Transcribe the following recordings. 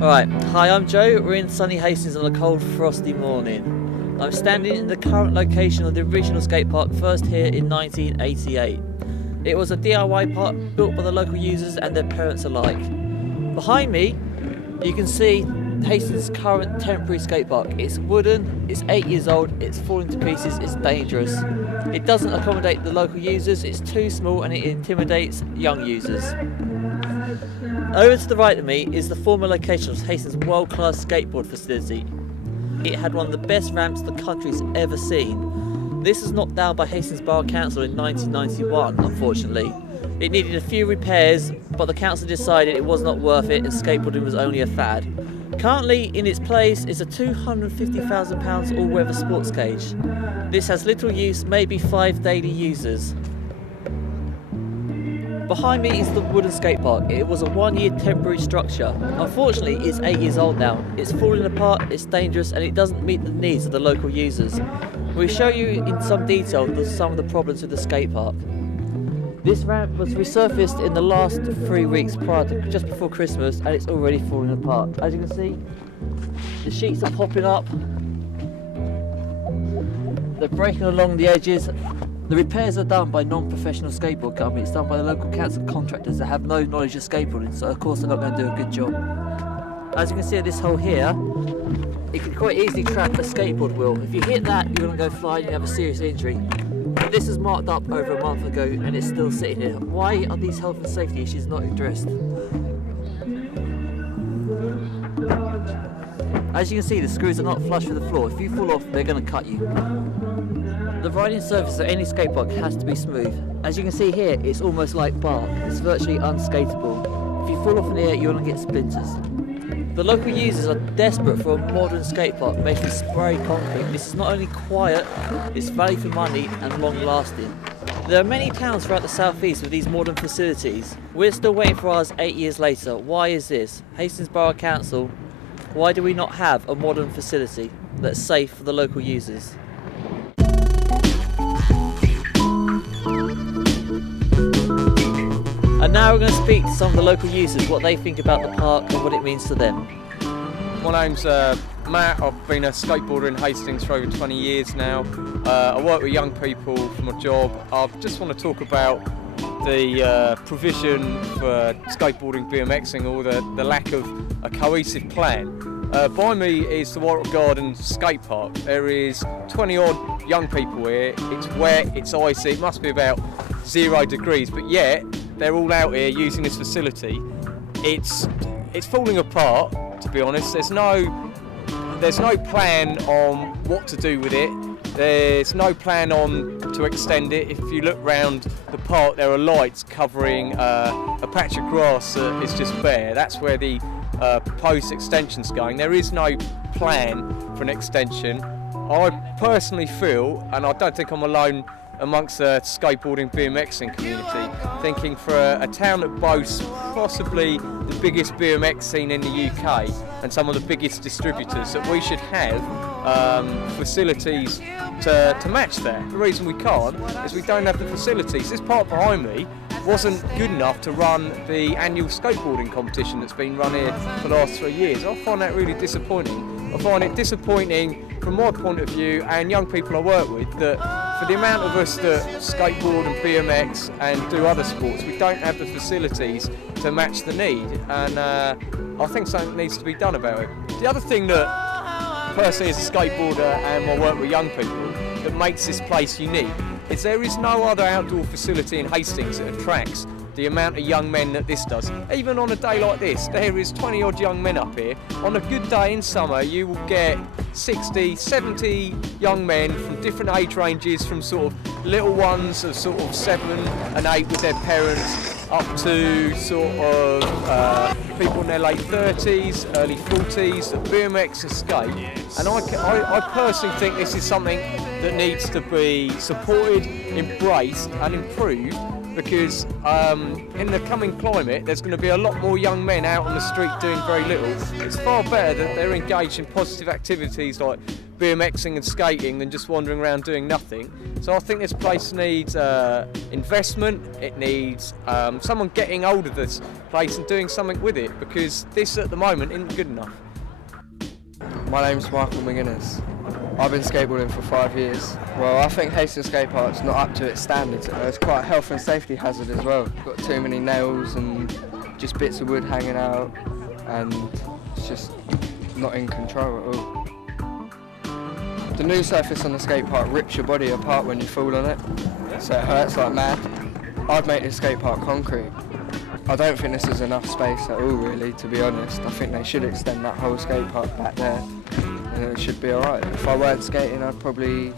Alright, hi, I'm Joe. We're in sunny Hastings on a cold, frosty morning. I'm standing in the current location of the original skate park, first here in 1988. It was a DIY park built by the local users and their parents alike. Behind me, you can see Hastings' current temporary skate park. It's wooden, it's 8 years old, it's falling to pieces, it's dangerous. It doesn't accommodate the local users, it's too small and it intimidates young users. Over to the right of me is the former location of Hastings' world-class skateboard facility. It had one of the best ramps the country's ever seen. This was knocked down by Hastings Borough Council in 1991, unfortunately. It needed a few repairs, but the council decided it was not worth it and skateboarding was only a fad. Currently in its place is a £250,000 all-weather sports cage. This has little use, maybe 5 daily users. Behind me is the wooden skate park. It was a 1-year temporary structure. Unfortunately, it's 8 years old now. It's falling apart, it's dangerous, and it doesn't meet the needs of the local users. We'll show you in some detail some of the problems with the skate park. This ramp was resurfaced in the last 3 weeks prior to just before Christmas, and it's already falling apart. As you can see, the sheets are popping up. They're breaking along the edges. The repairs are done by non-professional skateboard companies. It's done by the local council contractors that have no knowledge of skateboarding, so of course they're not going to do a good job. As you can see at this hole here, it can quite easily trap a skateboard wheel. If you hit that, you're going to go flying and have a serious injury. But this was marked up over a month ago and it's still sitting here. Why are these health and safety issues not addressed? As you can see, the screws are not flush with the floor. If you fall off, they're going to cut you. The riding surface of any skate park has to be smooth. As you can see here, it's almost like bark. It's virtually unskateable. If you fall off in here, you're going to get splinters. The local users are desperate for a modern skate park made from spray concrete. This is not only quiet, it's value for money and long lasting. There are many towns throughout the southeast with these modern facilities. We're still waiting for ours 8 years later. Why is this? Hastings Borough Council, why do we not have a modern facility that's safe for the local users? And now we're going to speak to some of the local users, what they think about the park and what it means to them. My name's Matt. I've been a skateboarder in Hastings for over 20 years now. I work with young people for my job. I just want to talk about the provision for skateboarding, BMXing, or the lack of a cohesive plan. By me is the Warwick Garden skate park. There is 20 odd young people here. It's wet, it's icy, it must be about 0 degrees, but yet they're all out here using this facility. It's falling apart, to be honest. There's no plan on what to do with it. There's no plan on to extend it. If you look round the park, there are lights covering a patch of grass that is just bare. That's where the proposed extension's going. There is no plan for an extension. I personally feel, and I don't think I'm alone amongst the skateboarding BMXing community, thinking for a town that boasts possibly the biggest BMX scene in the UK and some of the biggest distributors, that we should have facilities to match that. The reason we can't is we don't have the facilities. This park behind me wasn't good enough to run the annual skateboarding competition that's been run here for the last 3 years. I find that really disappointing. I find it disappointing from my point of view and young people I work with, that for the amount of us that skateboard and BMX and do other sports, we don't have the facilities to match the need, and I think something needs to be done about it. The other thing that, personally as a skateboarder and my work with young people, that makes this place unique is there is no other outdoor facility in Hastings that attracts the amount of young men that this does. Even on a day like this, there is 20 odd young men up here. On a good day in summer, you will get 60, 70 young men from different age ranges, from sort of little ones of sort of 7 and 8 with their parents, up to sort of people in their late 30s, early 40s, that BMX and skate. And I personally think this is something that needs to be supported, embraced and improved, because in the coming climate there's going to be a lot more young men out on the street doing very little. It's far better that they're engaged in positive activities like BMXing and skating than just wandering around doing nothing. So I think this place needs investment. It needs someone getting hold of this place and doing something with it, because this at the moment isn't good enough. My name's Michael McGuinness. I've been skateboarding for 5 years. Well, I think Hastings Skatepark's not up to its standards. It's quite a health and safety hazard as well. Got too many nails and just bits of wood hanging out, and it's just not in control at all. The new surface on the skate park rips your body apart when you fall on it, so it hurts like mad. I'd make this skate park concrete. I don't think this is enough space at all, really, to be honest. I think they should extend that whole skate park back there, and it should be alright. If I weren't skating, I'd probably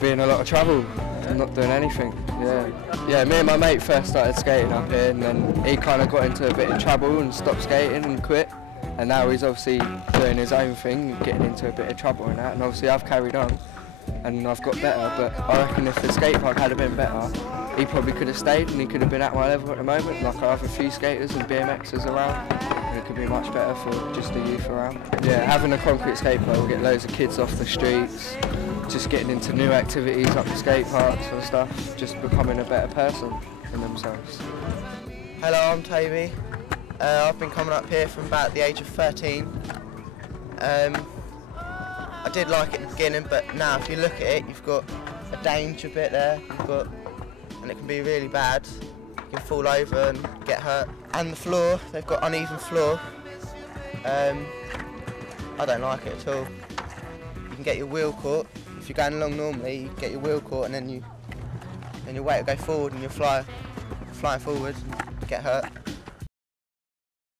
be in a lot of trouble and not doing anything. Yeah, me and my mate first started skating up here, and then he kind of got into a bit of trouble and stopped skating and quit. And now he's obviously doing his own thing, getting into a bit of trouble and that, and obviously I've carried on and I've got better, but I reckon if the skate park had been better, he probably could have stayed and he could have been at my level at the moment. Like, I have a few skaters and BMXers around, and it could be much better for just the youth around. Yeah, having a concrete skate park will get loads of kids off the streets, just getting into new activities up the skate parks and stuff, just becoming a better person in themselves. Hello, I'm Toby. I've been coming up here from about the age of 13. I did like it at the beginning, but now if you look at it, you've got a danger bit there, and it can be really bad. You can fall over and get hurt. And the floor, they've got uneven floor. I don't like it at all. You can get your wheel caught. If you're going along normally, you get your wheel caught, and then your weight will go forward and you're flying forward and get hurt.